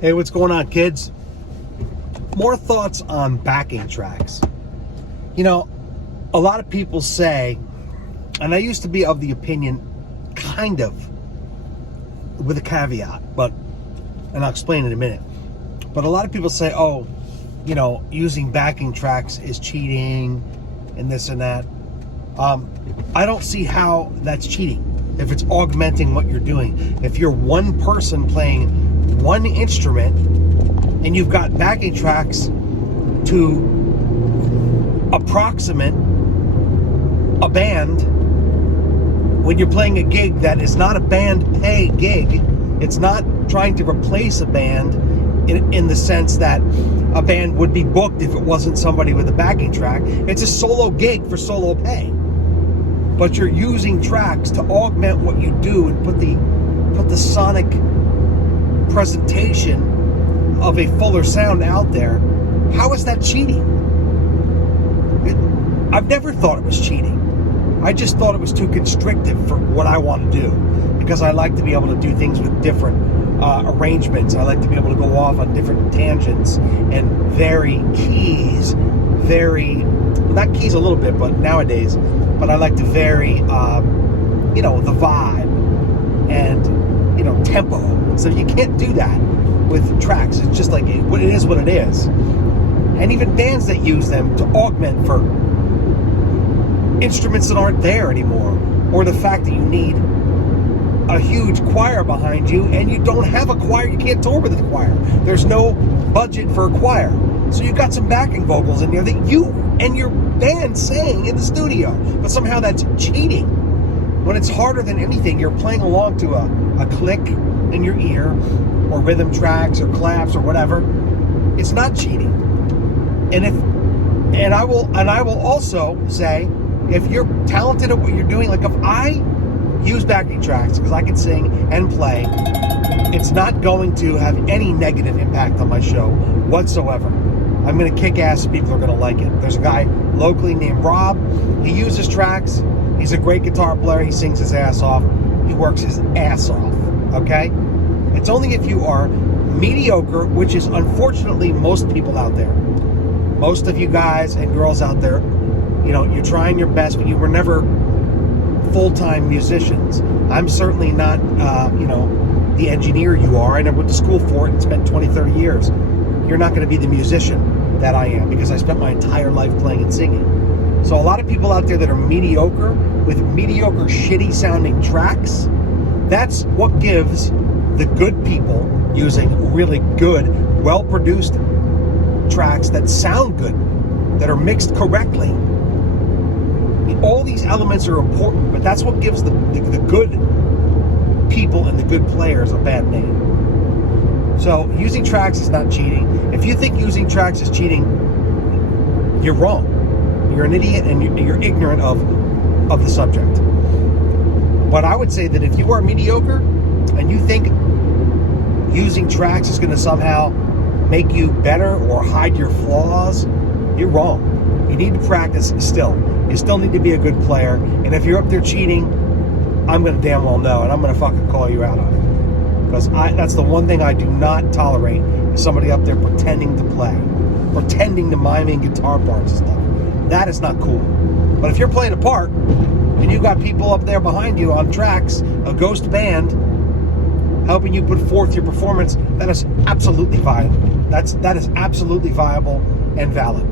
Hey, what's going on, kids? More thoughts on backing tracks. You know, a lot of people say, and I used to be of the opinion, kind of, with a caveat, and I'll explain in a minute. But a lot of people say, oh, you know, using backing tracks is cheating and this and that. I don't see how that's cheating if it's augmenting what you're doing. If you're one person playing one instrument and you've got backing tracks to approximate a band, when you're playing a gig that is not a band pay gig, it's not trying to replace a band in the sense that a band would be booked if it wasn't somebody with a backing track. It's a solo gig for solo pay. But you're using tracks to augment what you do and put the sonic presentation of a fuller sound out there. How is that cheating? I've never thought it was cheating. I just thought it was too constrictive for what I want to do, because I like to be able to do things with different arrangements. I like to be able to go off on different tangents and vary keys, not keys a little bit, but nowadays, but I like to vary, the vibe and, tempo. So you can't do that with tracks. It's just like, it is what it is. And even bands that use them to augment for instruments that aren't there anymore, or the fact that you need a huge choir behind you and you don't have a choir, you can't tour with a choir. There's no budget for a choir. So you've got some backing vocals in there that you and your band sang in the studio, but somehow that's cheating. When it's harder than anything, you're playing along to a click in your ear, or rhythm tracks, or claps, or whatever. It's not cheating. And I will also say, if you're talented at what you're doing, like if I use backing tracks because I can sing and play, it's not going to have any negative impact on my show whatsoever. I'm going to kick ass. People are going to like it. There's a guy locally named Rob. He uses tracks. He's a great guitar player. He sings his ass off. He works his ass off. Okay? It's only if you are mediocre, which is unfortunately most people out there. Most of you guys and girls out there, you're trying your best, but you were never full-time musicians. I'm certainly not, the engineer you are. I never went to school for it and spent 20, 30 years. You're not going to be the musician that I am, because I spent my entire life playing and singing. So a lot of people out there that are mediocre, with mediocre, shitty-sounding tracks, that's what gives the good people using really good, well-produced tracks that sound good, that are mixed correctly. All these elements are important, but that's what gives the good people and the good players a bad name. So using tracks is not cheating. If you think using tracks is cheating, you're wrong. You're an idiot and you're ignorant of the subject. But I would say that if you are mediocre and you think using tracks is going to somehow make you better or hide your flaws, you're wrong. You need to practice still. You still need to be a good player. And if you're up there cheating, I'm going to damn well know, and I'm going to fucking call you out on it. Because that's the one thing I do not tolerate, is somebody up there pretending to play, pretending to miming guitar parts and stuff. That is not cool. But if you're playing a part, and you've got people up there behind you on tracks, a ghost band, helping you put forth your performance, that is absolutely viable. That is absolutely viable and valid.